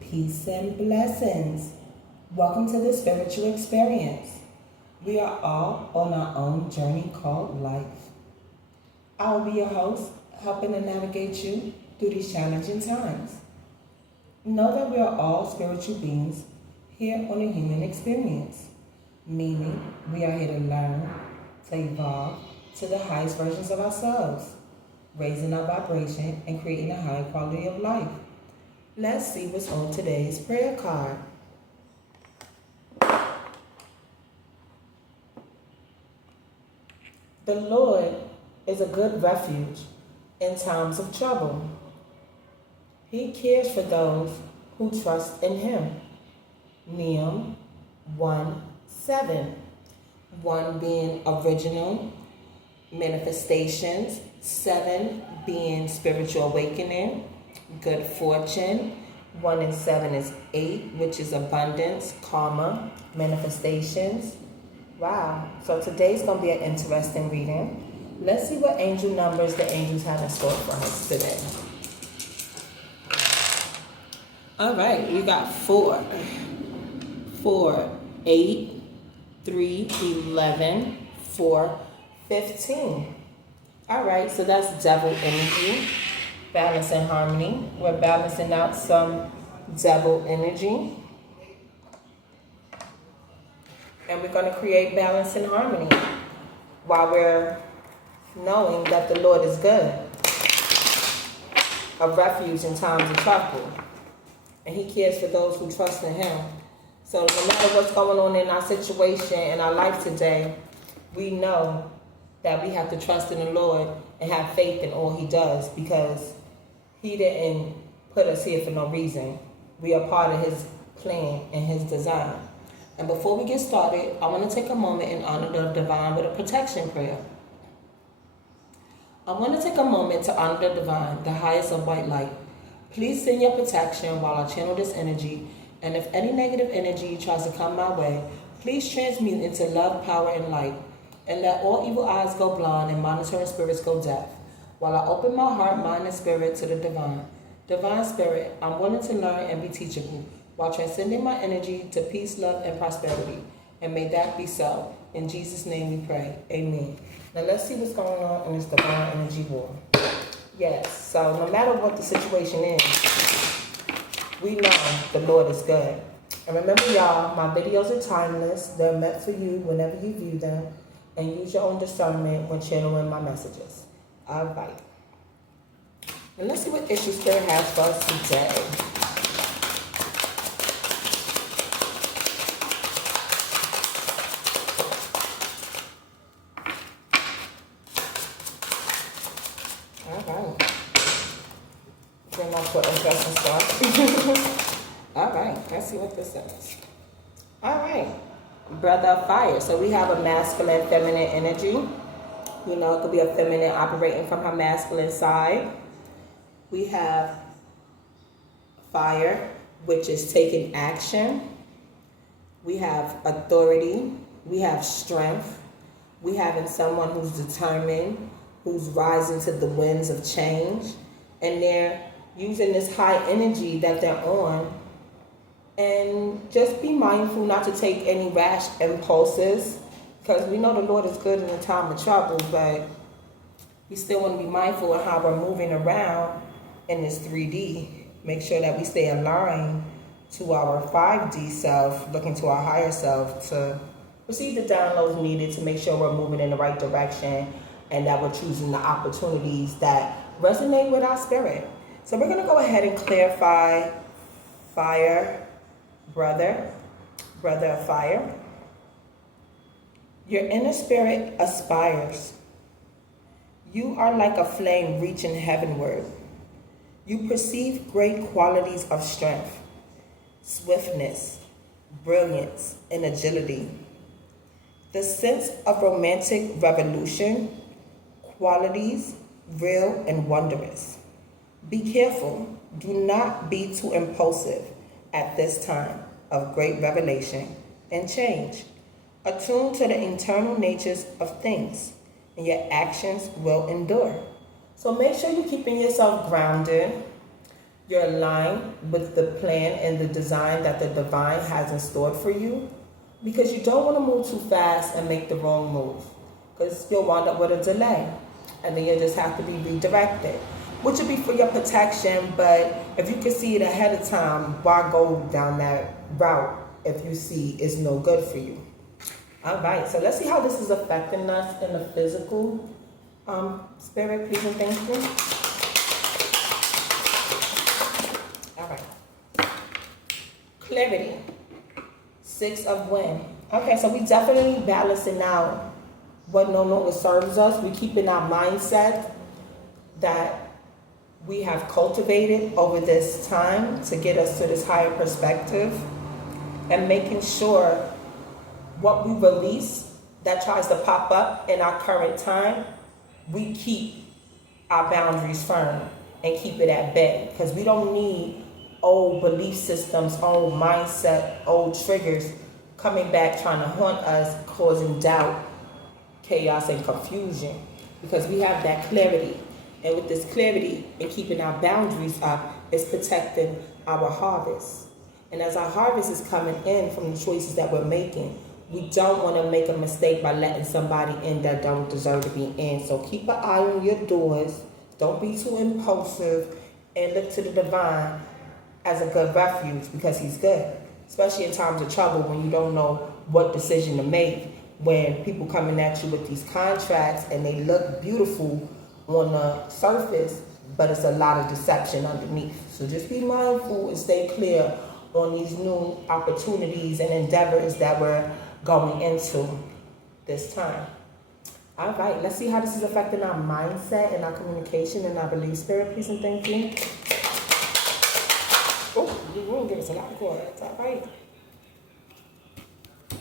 Peace and blessings. Welcome to the spiritual experience. We are all on our own journey called life. I will be your host, helping to navigate you through these challenging times. Know that we are all spiritual beings here on a human experience, meaning we are here to learn, to evolve to the highest versions of ourselves, raising our vibration and creating a higher quality of life. Let's see what's on today's prayer card. The Lord is a good refuge in times of trouble. He cares for those who trust in Him. Nehemiah 1:7. 1 being original manifestations, 7 being spiritual awakening, good fortune. 1 and 7 is 8, which is abundance, karma, manifestations. Wow. So today's going to be an interesting reading. Let's see what angel numbers the angels have in store for us today. All right. We got 4, 8, 3, 11, 4, 15. All right. So that's devil energy. Balance and harmony. We're balancing out some devil energy. And we're going to create balance and harmony while we're knowing that the Lord is good. A refuge in times of trouble. And He cares for those who trust in Him. So no matter what's going on in our situation, in our life today, we know that we have to trust in the Lord and have faith in all He does, because He didn't put us here for no reason. We are part of His plan and His design. And before we get started, I want to take a moment and honor the divine with a protection prayer. I want to take a moment to honor the divine, the highest of white light. Please send your protection while I channel this energy. And if any negative energy tries to come my way, please transmute into love, power, and light. And let all evil eyes go blind and monitoring spirits go deaf, while I open my heart, mind, and spirit to the divine. Divine Spirit, I'm willing to learn and be teachable, while transcending my energy to peace, love, and prosperity. And may that be so. In Jesus' name we pray. Amen. Now let's see what's going on in this divine energy war. Yes, so no matter what the situation is, we know the Lord is good. And remember, y'all, my videos are timeless. They're meant for you whenever you view them. And use your own discernment when channeling my messages. All right. And let's see what issue Spirit has for us today. All right. Pretty much what interesting stuff. All right. Let's see what this is. All right. Brother of fire. So we have a masculine, feminine energy. You know, it could be a feminine operating from her masculine side. We have fire, which is taking action. We have authority. We have strength. We have someone who's determined, who's rising to the winds of change. And they're using this high energy that they're on. And just be mindful not to take any rash impulses, because we know the Lord is good in a time of trouble, but we still want to be mindful of how we're moving around in this 3D. Make sure that we stay aligned to our 5D self, looking to our higher self to receive the downloads needed to make sure we're moving in the right direction and that we're choosing the opportunities that resonate with our spirit. So we're going to go ahead and clarify fire, brother of fire. Your inner spirit aspires. You are like a flame reaching heavenward. You perceive great qualities of strength, swiftness, brilliance, and agility. The sense of romantic revolution, qualities real and wondrous. Be careful. Do not be too impulsive at this time of great revelation and change. Attune to the internal natures of things, and your actions will endure. So make sure you're keeping yourself grounded. You're aligned with the plan and the design that the divine has in store for you, because you don't want to move too fast and make the wrong move, because you'll wind up with a delay and then you'll just have to be redirected, which will be for your protection. But if you can see it ahead of time, why go down that route if you see it's no good for you? All right, so let's see how this is affecting us in the physical spirit, please and thank you. All right. Clarity. 6 of wind. Okay, so we definitely balancing out what no longer serves us. We're keeping our mindset that we have cultivated over this time to get us to this higher perspective, and making sure what we release that tries to pop up in our current time, we keep our boundaries firm and keep it at bay, because we don't need old belief systems, old mindset, old triggers coming back trying to haunt us, causing doubt, chaos, and confusion, because we have that clarity. And with this clarity and keeping our boundaries up, it's protecting our harvest. And as our harvest is coming in from the choices that we're making, we don't want to make a mistake by letting somebody in that don't deserve to be in. So keep an eye on your doors. Don't be too impulsive, and look to the divine as a good refuge, because he's good. Especially in times of trouble, when you don't know what decision to make. When people coming at you with these contracts and they look beautiful on the surface, but it's a lot of deception underneath. So just be mindful and stay clear on these new opportunities and endeavors that we're going into this time. All right, let's see how this is affecting our mindset and our communication and our belief spirit, please and thank you. Oh, you will give us a lot of cards. All right.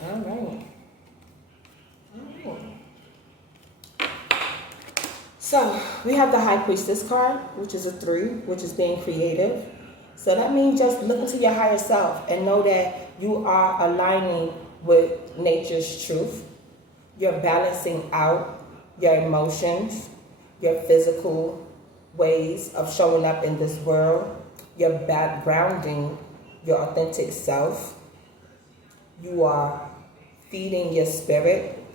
All right. So we have the High Priestess card, which is a 3, which is being creative. So that means just look into your higher self and know that you are aligning with nature's truth. You're balancing out your emotions, your physical ways of showing up in this world. You're grounding your authentic self. You are feeding your spirit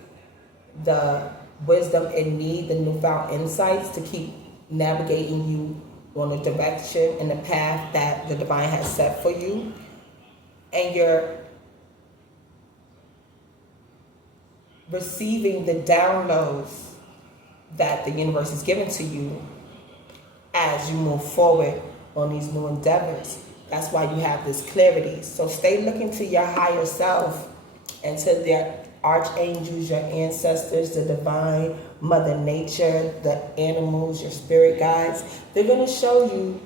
the wisdom and need, the newfound insights to keep navigating you on the direction and the path that the divine has set for you. And you're receiving the downloads that the universe is giving to you as you move forward on these new endeavors. That's why you have this clarity. So stay looking to your higher self and to their archangels, your ancestors, the divine, Mother Nature, the animals, your spirit guides. They're going to show you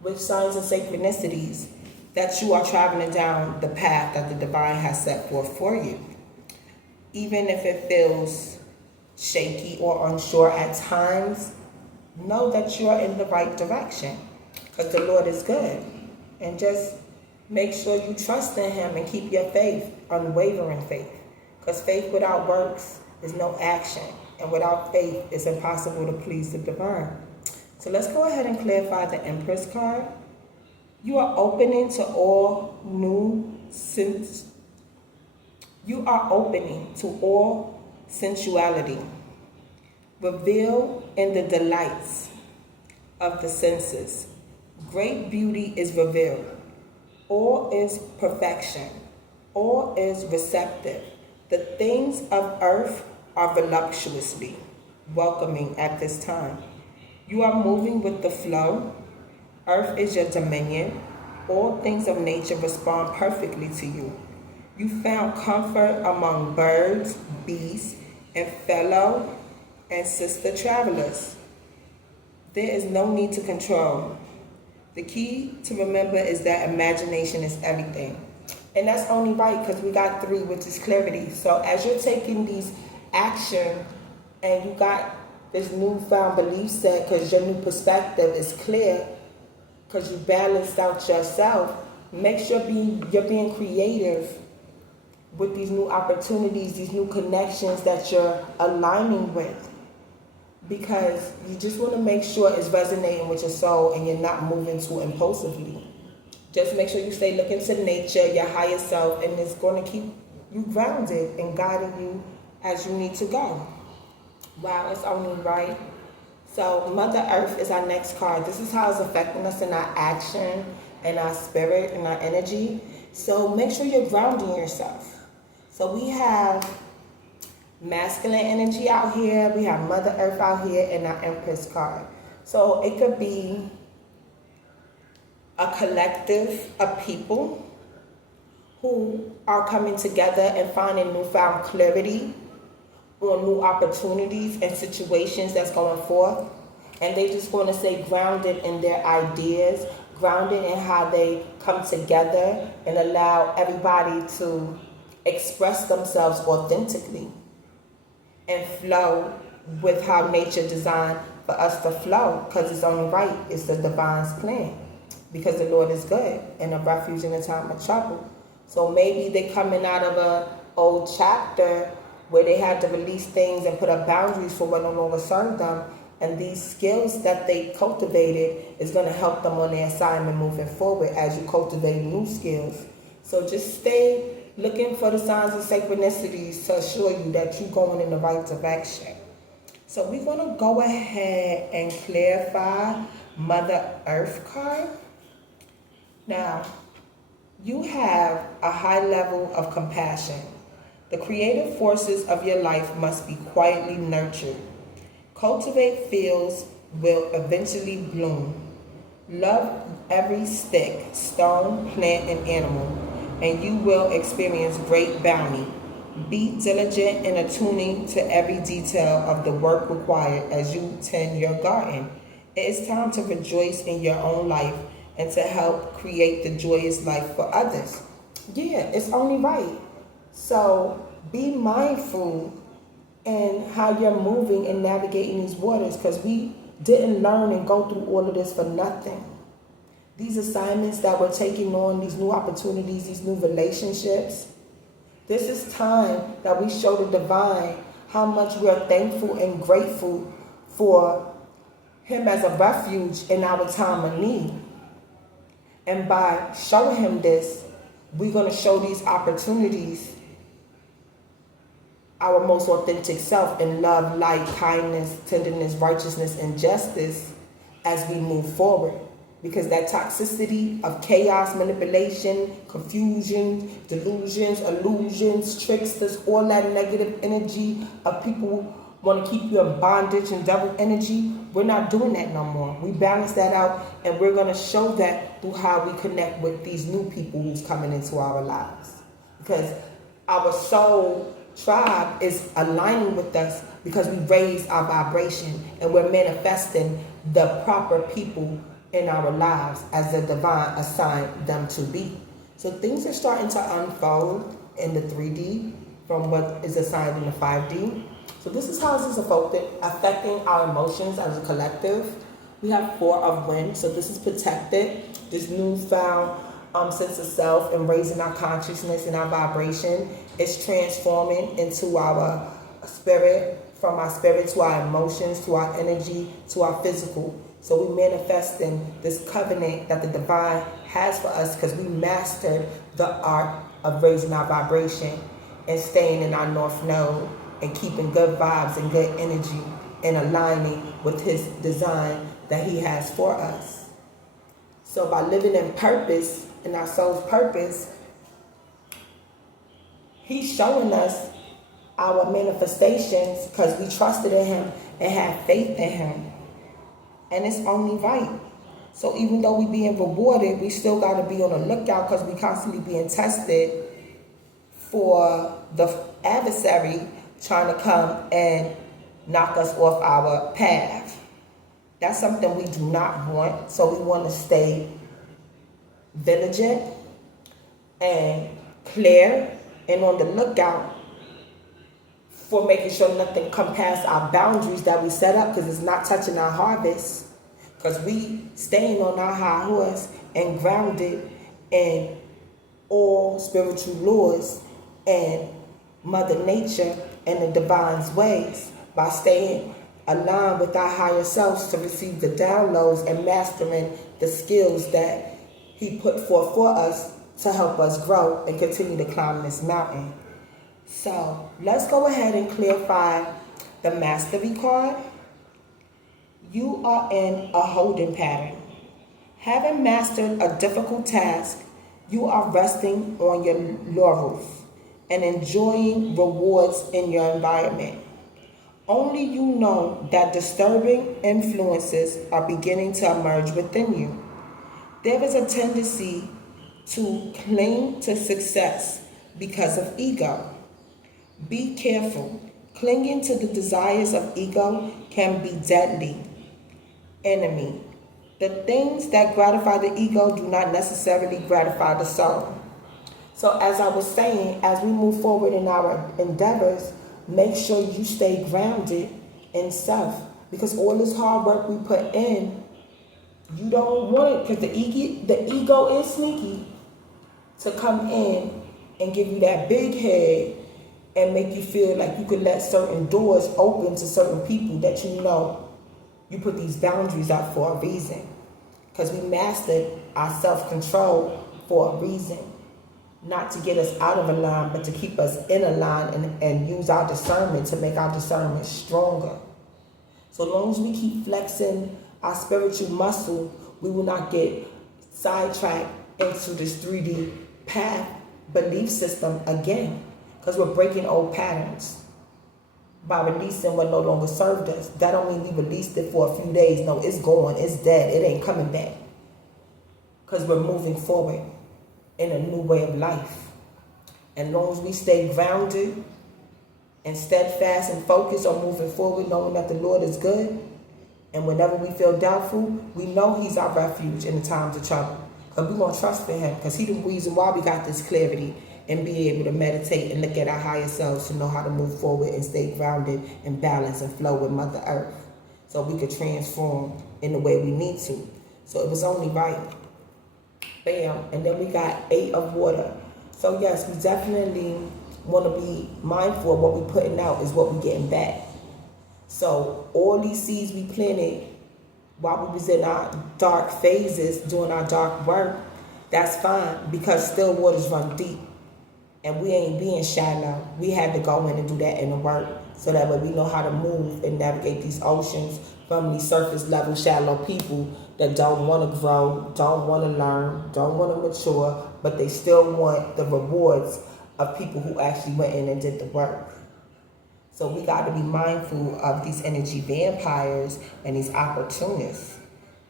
with signs and synchronicities that you are traveling down the path that the divine has set forth for you. Even if it feels shaky or unsure at times, know that you're in the right direction, because the Lord is good. And just make sure you trust in him and keep your faith, unwavering faith. Because faith without works is no action. And without faith, it's impossible to please the divine. So let's go ahead and clarify the Empress card. You are opening to all new You are opening to all sensuality. Reveal in the delights of the senses. Great beauty is revealed. All is perfection. All is receptive. The things of earth are voluptuously welcoming at this time. You are moving with the flow. Earth is your dominion. All things of nature respond perfectly to you. You found comfort among birds, beasts, and fellow and sister travelers. There is no need to control. The key to remember is that imagination is everything. And that's only right because we got 3, which is clarity. So as you're taking these action and you got this newfound belief set because your new perspective is clear, because you balanced out yourself, make sure you're being creative with these new opportunities, these new connections that you're aligning with. because you just want to make sure it's resonating with your soul and you're not moving too impulsively. Just make sure you stay looking to nature, your higher self, and it's going to keep you grounded and guiding you as you need to go. Wow, it's only right. So Mother Earth is our next card. This is how it's affecting us in our action and our spirit and our energy. So make sure you're grounding yourself. So we have masculine energy out here, we have Mother Earth out here, and our Empress card. So it could be a collective of people who are coming together and finding newfound clarity on new opportunities and situations that's going forth. And they just want to stay grounded in their ideas, grounded in how they come together and allow everybody to express themselves authentically and flow with how nature designed for us to flow, because it's only right. It's the divine's plan, because the Lord is good and a refuge in a time of trouble. So maybe they're coming out of a old chapter where they had to release things and put up boundaries for what no longer served them. And these skills that they cultivated is going to help them on their assignment moving forward as you cultivate new skills. So just stay looking for the signs of synchronicities to assure you that you're going in the right direction. So we're going to go ahead and clarify Mother Earth card. Now, you have a high level of compassion. The creative forces of your life must be quietly nurtured. Cultivate fields will eventually bloom. Love every stick, stone, plant, and animal, and you will experience great bounty. Be diligent in attuning to every detail of the work required as you tend your garden. It is time to rejoice in your own life and to help create the joyous life for others. Yeah, it's only right. So be mindful in how you're moving and navigating these waters, because we didn't learn and go through all of this for nothing. These assignments that we're taking on, these new opportunities, these new relationships, this is time that we show the divine how much we're thankful and grateful for him as a refuge in our time of need. And by showing him this, we're going to show these opportunities our most authentic self in love, light, kindness, tenderness, righteousness, and justice as we move forward. Because that toxicity of chaos, manipulation, confusion, delusions, illusions, tricksters, all that negative energy of people who want to keep you in bondage and devil energy, we're not doing that no more. We balance that out, and we're going to show that through how we connect with these new people who's coming into our lives. Because our soul tribe is aligning with us because we raise our vibration and we're manifesting the proper people in our lives as the divine assigned them to be. So things are starting to unfold in the 3D from what is assigned in the 5D. So this is how this is affecting our emotions as a collective. We have 4 of wind, so this is protected. This newfound sense of self and raising our consciousness and our vibration is transforming into our spirit, from our spirit to our emotions, to our energy, to our physical. So we manifesting this covenant that the divine has for us because we mastered the art of raising our vibration and staying in our north node and keeping good vibes and good energy and aligning with his design that he has for us. So by living in purpose, in our soul's purpose, he's showing us our manifestations because we trusted in him and had faith in him. And it's only right. So even though we're being rewarded, we still got to be on the lookout because we constantly being tested for the adversary trying to come and knock us off our path. That's something we do not want. So we want to stay vigilant and clear and on the lookout for making sure nothing come past our boundaries that we set up, because it's not touching our harvest, because we staying on our high horse and grounded in all spiritual laws and Mother Nature and the divine's ways by staying align with our higher selves to receive the downloads and mastering the skills that he put forth for us to help us grow and continue to climb this mountain. So let's go ahead and clarify the mastery card. You are in a holding pattern. Having mastered a difficult task, you are resting on your laurels and enjoying rewards in your environment. Only you know that disturbing influences are beginning to emerge within you. There is a tendency to cling to success because of ego. Be careful. Clinging to the desires of ego can be deadly. Enemy. The things that gratify the ego do not necessarily gratify the soul. So as I was saying, as we move forward in our endeavors, make sure you stay grounded in self. Because all this hard work we put in, you don't want it, because the ego is sneaky to come in and give you that big head and make you feel like you could let certain doors open to certain people that you know you put these boundaries out for a reason. Because we mastered our self-control for a reason. Not to get us out of a line, but to keep us in a line and use our discernment to make our discernment stronger. So long as we keep flexing our spiritual muscle, we will not get sidetracked into this 3D path belief system again. Because we're breaking old patterns by releasing what no longer served us. That don't mean we released it for a few days. No, it's gone. It's dead. It ain't coming back. Because we're moving forward in a new way of life. And as long as we stay grounded and steadfast and focused on moving forward, knowing that the Lord is good, and whenever we feel doubtful, we know he's our refuge in the times of trouble. Because we're going to trust in him, because he's the reason why we got this clarity and be able to meditate and look at our higher selves to know how to move forward and stay grounded and balanced and flow with Mother Earth so we could transform in the way we need to. So it was only right. Bam. And then we got 8 of water. So yes, we definitely want to be mindful of what we're putting out is what we're getting back. So all these seeds we planted while we was in our dark phases, doing our dark work, that's fine, because still waters run deep. And we ain't being shallow. We had to go in and do that in the work so that way we know how to move and navigate these oceans from these surface level shallow people that don't want to grow, don't want to learn, don't want to mature, but they still want the rewards of people who actually went in and did the work. So we got to be mindful of these energy vampires and these opportunists,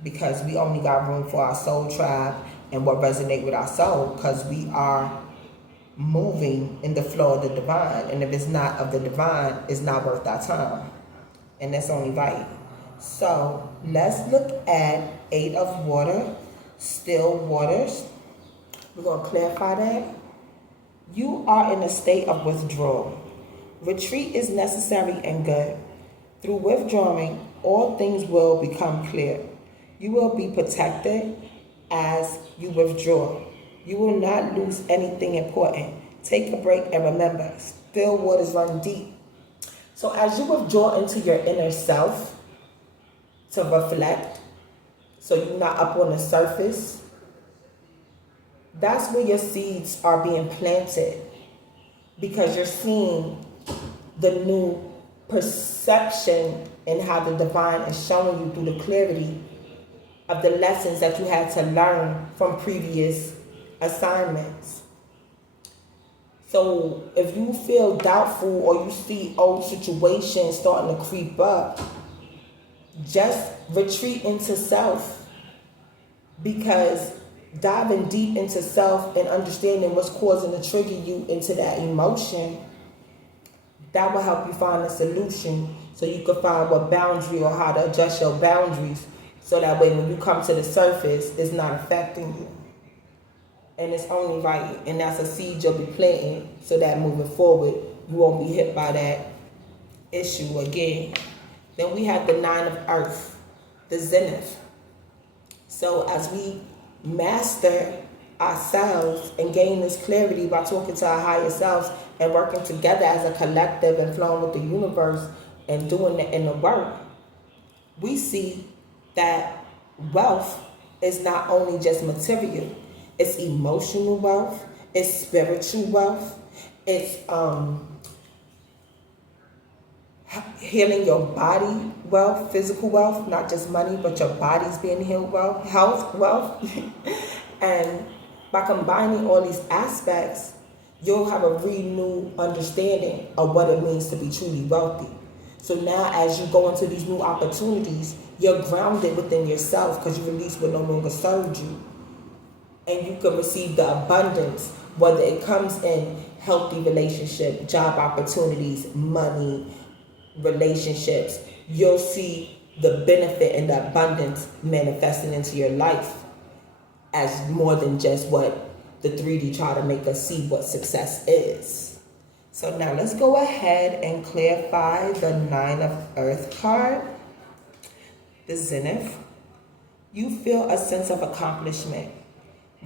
because we only got room for our soul tribe and what resonate with our soul, because we are moving in the flow of the divine, and if it's not of the divine, it's not worth our time, and that's only right. So let's look at 8 of water, still waters. We're going to clarify that. You are in a state of withdrawal. Retreat is necessary and good. Through withdrawing, all things will become clear. You will be protected as you withdraw. You will not lose anything important. Take a break and remember, still waters run deep. So as you withdraw into your inner self to reflect, so you're not up on the surface, that's where your seeds are being planted, because you're seeing the new perception and how the divine is showing you through the clarity of the lessons that you had to learn from previous assignments. So if you feel doubtful or you see old situations starting to creep up, just retreat into self, because diving deep into self and understanding what's causing to trigger you into that emotion, that will help you find a solution so you can find what boundary or how to adjust your boundaries so that way when you come to the surface, it's not affecting you. And it's only right, and that's a seed you'll be planting so that moving forward, you won't be hit by that issue again. Then we have the 9 of earth, the zenith. So as we master ourselves and gain this clarity by talking to our higher selves and working together as a collective and flowing with the universe and doing the inner work, we see that wealth is not only just material, it's emotional wealth, it's spiritual wealth, it's healing your body wealth, physical wealth, not just money, but your body's being healed wealth, health wealth. And by combining all these aspects, you'll have a renewed understanding of what it means to be truly wealthy. So now as you go into these new opportunities, you're grounded within yourself because you release what no longer serves you. And you can receive the abundance, whether it comes in healthy relationship, job opportunities, money, relationships. You'll see the benefit and the abundance manifesting into your life as more than just what the 3D try to make us see what success is. So now let's go ahead and clarify the 9 of Earth card, the Zenith. You feel a sense of accomplishment,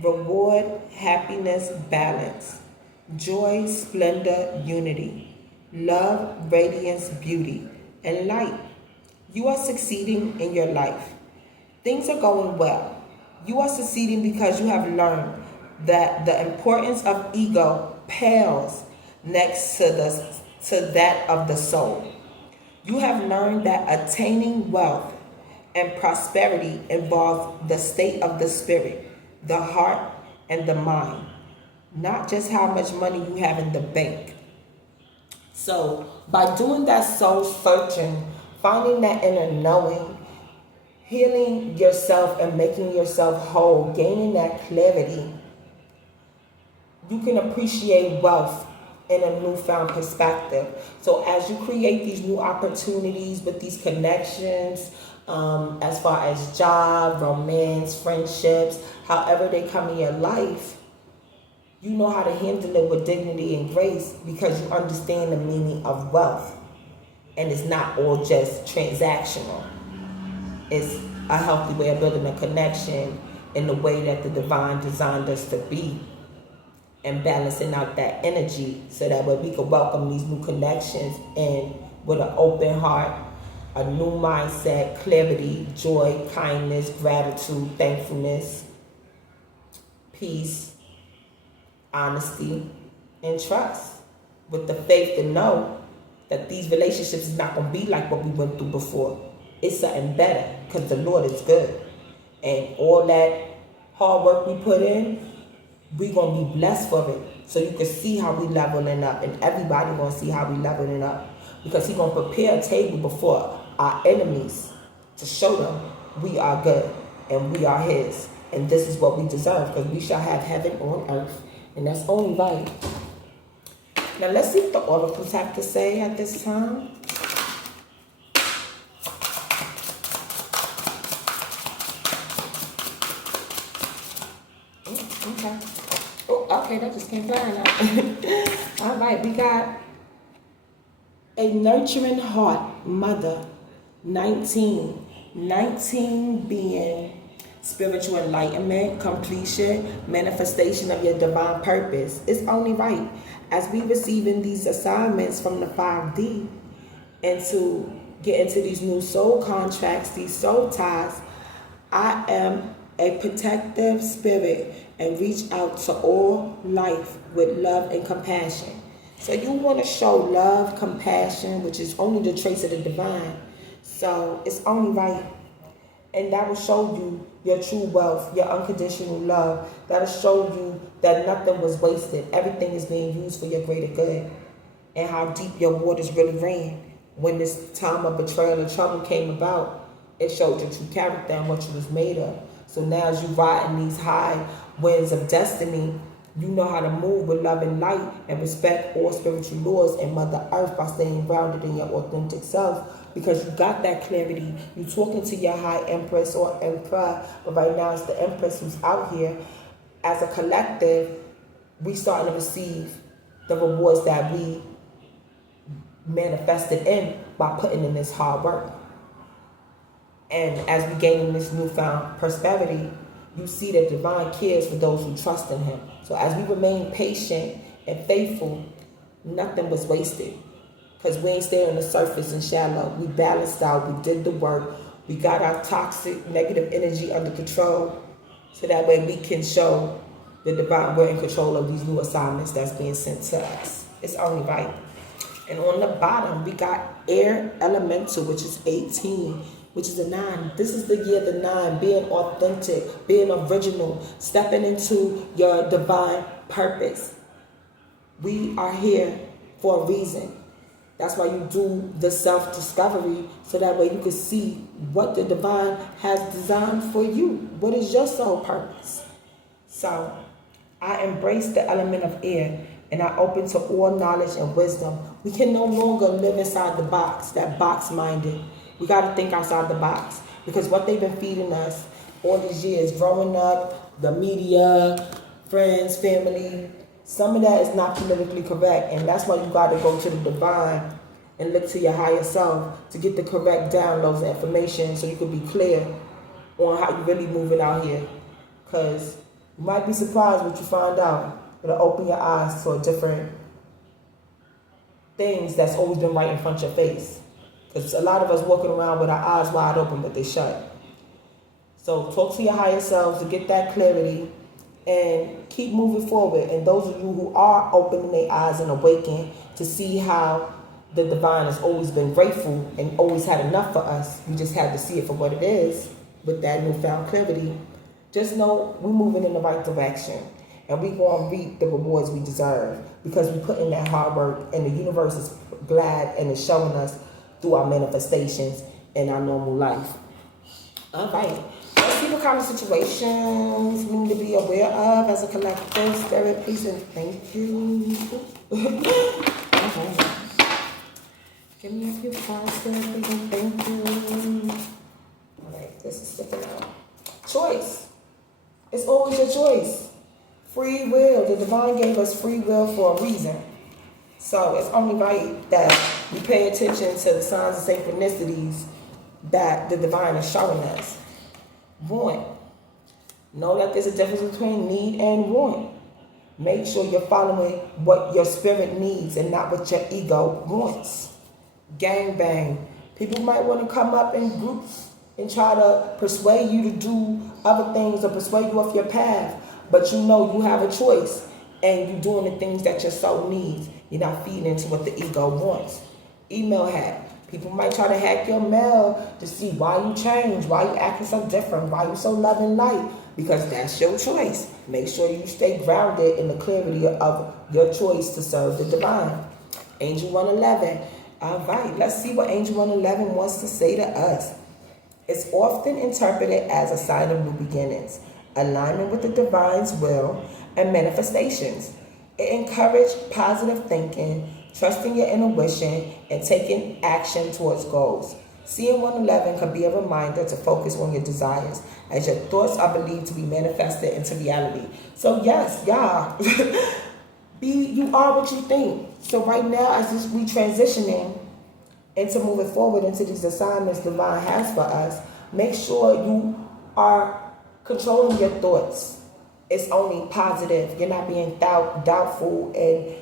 reward, happiness, balance, joy, splendor, unity, love, radiance, beauty, and light. You are succeeding in your life. Things are going well. You are succeeding because you have learned that the importance of ego pales next to that of the soul. You have learned that attaining wealth and prosperity involves the state of the spirit, the heart, and the mind, not just how much money you have in the bank. So by doing that soul searching, finding that inner knowing, healing yourself and making yourself whole, gaining that clarity, you can appreciate wealth in a newfound perspective. So as you create these new opportunities with these connections, as far as job, romance, friendships, however they come in your life, you know how to handle it with dignity and grace because you understand the meaning of wealth. And it's not all just transactional. It's a healthy way of building a connection in the way that the divine designed us to be, and balancing out that energy so that way we can welcome these new connections and with an open heart, a new mindset, clarity, joy, kindness, gratitude, thankfulness, peace, honesty, and trust, with the faith to know that these relationships is not going to be like what we went through before. It's something better because the Lord is good. And all that hard work we put in, we're going to be blessed for it. So you can see how we leveling up, and everybody going to see how we leveling up, because He's going to prepare a table before our enemies to show them we are good and we are His. And this is what we deserve, because we shall have heaven on earth. And that's only right. Now let's see what the oracles have to say at this time. Okay. Oh, okay, that just came flying out. All right, we got a nurturing heart, mother, 19. 19 being spiritual enlightenment, completion, manifestation of your divine purpose. It's only right. As we receiving these assignments from the 5D and to get into these new soul contracts, these soul ties, I am a protective spirit and reach out to all life with love and compassion. So you want to show love, compassion, which is only the trace of the divine. So it's only right. And that will show you your true wealth, your unconditional love. That will show you that nothing was wasted. Everything is being used for your greater good. And how deep your waters really ran. When this time of betrayal and trouble came about, it showed your true character and what you was made of. So now as you ride in these high winds of destiny, you know how to move with love and light and respect all spiritual laws and Mother Earth by staying grounded in your authentic self, because you got that clarity. You're talking to your high empress or emperor, but right now it's the empress who's out here. As a collective, we starting to receive the rewards that we manifested in by putting in this hard work. And as we gain in this newfound prosperity, you see that divine cares for those who trust in Him. So as we remain patient and faithful, nothing was wasted. Because we ain't staying on the surface and shallow. We balanced out, we did the work, We got our toxic, negative energy under control, so that way we can show the divine we're in control of these new assignments that's being sent to us. It's only right. And on the bottom, we got air elemental, which is 18, which is a 9. This is the year of the 9, being authentic, being original, stepping into your divine purpose. We are here for a reason. That's why you do the self-discovery, so that way you can see what the divine has designed for you. What is your soul purpose? So I embrace the element of air, and I open to all knowledge and wisdom. We can no longer live inside the box, that box-minded. We got to think outside the box, because what they've been feeding us all these years, growing up, the media, friends, family, some of that is not politically correct, and that's why you got to go to the divine and look to your higher self to get the correct downloads and information, so you can be clear on how you really moving out here. Because you might be surprised what you find out. It'll open your eyes to a different things that's always been right in front of your face. Because a lot of us walking around with our eyes wide open, but they shut. So talk to your higher selves to get that clarity and keep moving forward. And those of you who are opening their eyes and awakening to see how the divine has always been grateful and always had enough for us. We just had to see it for what it is with that newfound clarity. Just know we're moving in the right direction. And we're going to reap the rewards we deserve, because we put in that hard work, and the universe is glad and is showing us through our manifestations in our normal life. All right. Let's see what kind of situations we need to be aware of as a collective. Spirit, please, and thank you. Okay. Give me a few cards, Spirit, please, and thank you. All right. This is sticking out. Choice. It's always your choice. Free will. The divine gave us free will for a reason. So it's only right that we pay attention to the signs and synchronicities that the divine is showing us. Want. Know that there's a difference between need and want. Make sure you're following what your spirit needs and not what your ego wants. Gang bang. People might want to come up in groups and try to persuade you to do other things or persuade you off your path. But you know you have a choice, and you're doing the things that your soul needs. You're not feeding into what the ego wants. Email hack. People might try to hack your mail to see why you changed, why you acting so different, why you so loving light, because that's your choice. Make sure you stay grounded in the clarity of your choice to serve the divine. Angel 111. All right, let's see what Angel 111 wants to say to us. It's often interpreted as a sign of new beginnings, alignment with the divine's will, and manifestations. It encourages positive thinking, trusting your intuition, and taking action towards goals. Seeing 111 can be a reminder to focus on your desires, as your thoughts are believed to be manifested into reality. So yes, y'all, you are what you think. So right now, as we transitioning into moving forward into these assignments divine has for us, make sure you are controlling your thoughts. It's only positive. You're not being doubtful and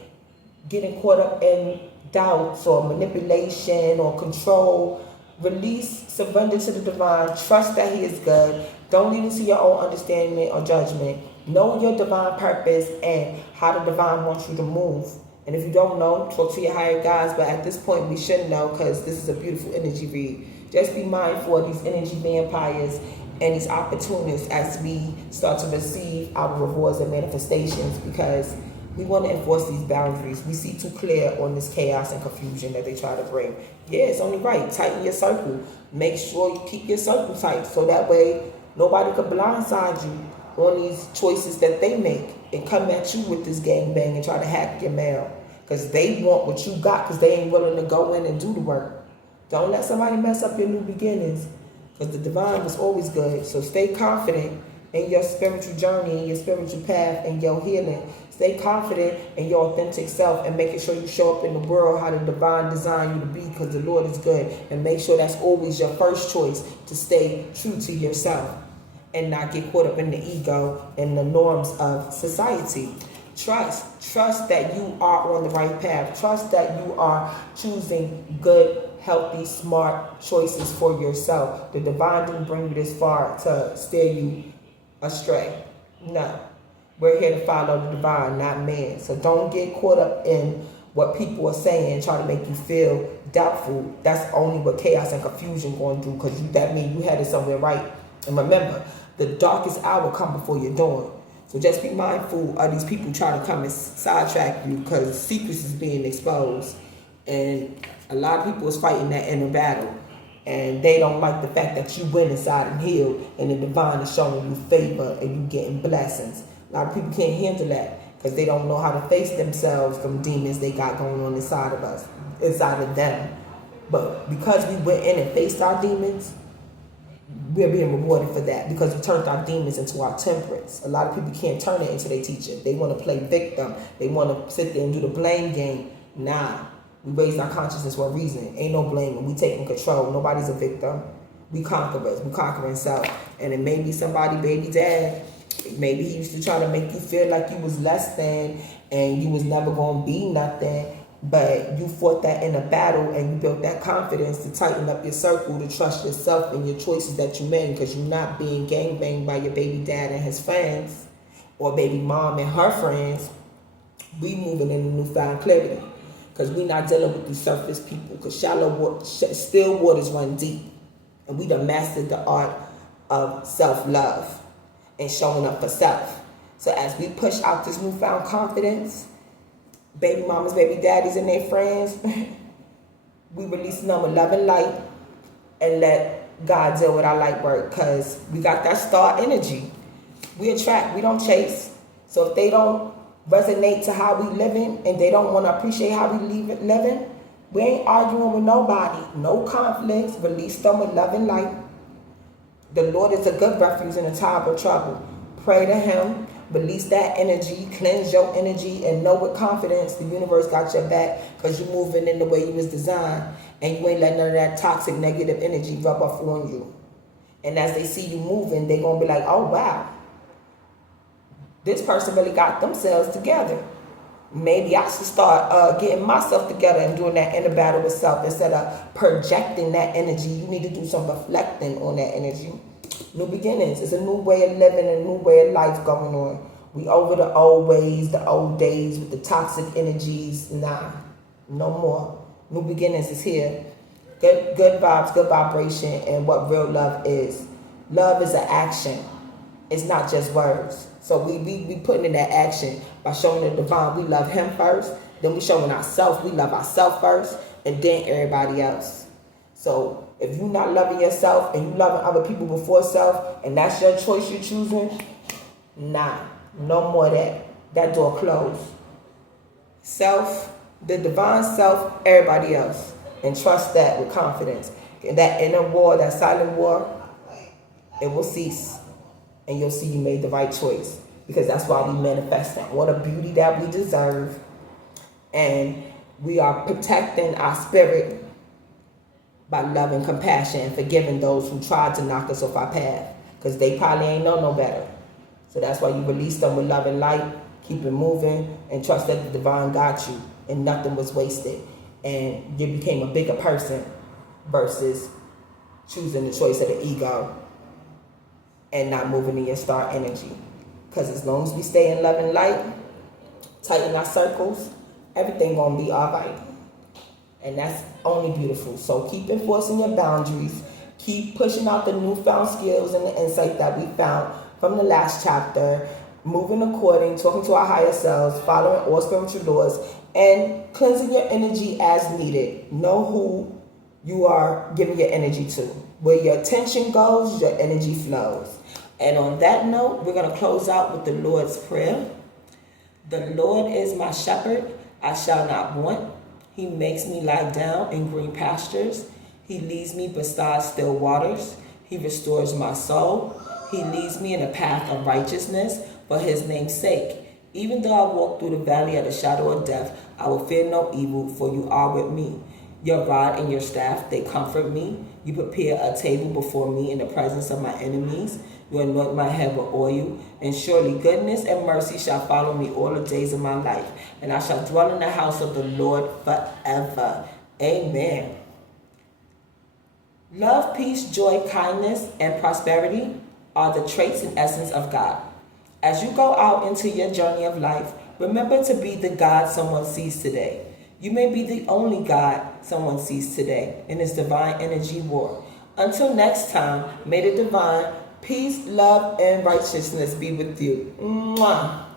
getting caught up in doubts or manipulation or control. Release, surrender to the divine. Trust that he is good. Don't lean into your own understanding or judgment. Know your divine purpose and how the divine wants you to move. And if you don't know, talk to your higher guides. But at this point, we should know, because this is a beautiful energy read. Just be mindful of these energy vampires and these opportunists as we start to receive our rewards and manifestations, because we want to enforce these boundaries. We see too clear on this chaos and confusion that they try to bring. Yeah, it's only right. Tighten your circle. Make sure you keep your circle tight, so that way nobody could blindside you on these choices that they make and come at you with this gangbang and try to hack your mail, because they want what you got, because they ain't willing to go in and do the work. Don't let somebody mess up your new beginnings, because the divine was always good. So stay confident in your spiritual journey, in your spiritual path, and your healing. Stay confident in your authentic self, and making sure you show up in the world how the divine designed you to be, because the Lord is good. And make sure that's always your first choice, to stay true to yourself and not get caught up in the ego and the norms of society. Trust that you are on the right path. Trust that you are choosing good healthy, smart choices for yourself. The divine didn't bring you this far to steer you astray. No. We're here to follow the divine, not man. So don't get caught up in what people are saying and try to make you feel doubtful. That's only what chaos and confusion going to do, because that means you had it somewhere right. And remember, the darkest hour come before your dawn. So just be mindful of these people trying to come and sidetrack you, because secrets is being exposed. And a lot of people is fighting that inner battle. And they don't like the fact that you went inside and healed, and the divine is showing you favor and you getting blessings. A lot of people can't handle that because they don't know how to face themselves from demons they got going on inside of us, inside of them. But because we went in and faced our demons, we're being rewarded for that, because we turned our demons into our temperance. A lot of people can't turn it into their teacher. They want to play victim. They want to sit there and do the blame game. Nah, we raised our consciousness for a reason. Ain't no blaming. We taking control. Nobody's a victim. We conquerors. We conquering self. And it may be somebody, baby dad. Maybe he used to try to make you feel like you was less than and you was never going to be nothing. But you fought that in a battle and you built that confidence to tighten up your circle, to trust yourself and your choices that you made, because you're not being gangbanged by your baby dad and his friends or baby mom and her friends. We moving in a newfound clarity, because we not dealing with these surface people, because still waters run deep. And we done mastered the art of self-love and showing up for self. So as we push out this newfound confidence, baby mamas, baby daddies, and their friends, we release them with love and light and let God deal with our light work, because we got that star energy. We attract, we don't chase. So if they don't resonate to how we living and they don't want to appreciate how we living, we ain't arguing with nobody. No conflicts. Release them with love and light. The Lord is a good refuge in a time of trouble. Pray to Him. Release that energy. Cleanse your energy. And know with confidence the universe got your back, because you're moving in the way you was designed. And you ain't letting none of that toxic negative energy rub off on you. And as they see you moving, they're going to be like, oh, wow. This person really got themselves together. Maybe I should start getting myself together and doing that inner battle with self instead of projecting that energy. You need to do some reflecting on that energy. New beginnings. It's a new way of living, a new way of life going on. We over the old ways, the old days with the toxic energies. Nah, no more. New beginnings is here. Good vibes, good vibration, and what real love is. Love is an action. It's not just words. So we putting in that action by showing the divine we love Him first, then we showing ourselves we love ourselves first, and then everybody else. So if you're not loving yourself and you loving other people before self, and that's your choice you're choosing, nah, no more of that. That door closed. Self, the divine self, everybody else. And trust that with confidence. And that inner war, that silent war, it will cease. And you'll see you made the right choice, because that's why we manifesting all the beauty that we deserve, and we are protecting our spirit by loving, compassion, and forgiving those who tried to knock us off our path, because they probably ain't know no better. So that's why you release them with love and light, keep it moving, and trust that the divine got you, and nothing was wasted, and you became a bigger person versus choosing the choice of the ego and not moving in your star energy. Because as long as we stay in love and light, tighten our circles, everything gonna be all right. And that's only beautiful. So keep enforcing your boundaries. Keep pushing out the newfound skills and the insight that we found from the last chapter. Moving according, talking to our higher selves, following all spiritual laws, and cleansing your energy as needed. Know who you are giving your energy to. Where your attention goes, your energy flows. And on that note, we're going to close out with the Lord's Prayer. The Lord is my shepherd, I shall not want. He makes me lie down in green pastures. He leads me beside still waters. He restores my soul. He leads me in a path of righteousness for His name's sake. Even though I walk through the valley of the shadow of death, I will fear no evil, for you are with me. Your rod and your staff, they comfort me. You prepare a table before me in the presence of my enemies. You anoint my head with oil, and surely goodness and mercy shall follow me all the days of my life, and I shall dwell in the house of the Lord forever. Amen. Love, peace, joy, kindness, and prosperity are the traits and essence of God. As you go out into your journey of life, remember to be the God someone sees today. You may be the only God someone sees today in this divine energy war. Until next time, may the divine peace, love, and righteousness be with you. Mwah.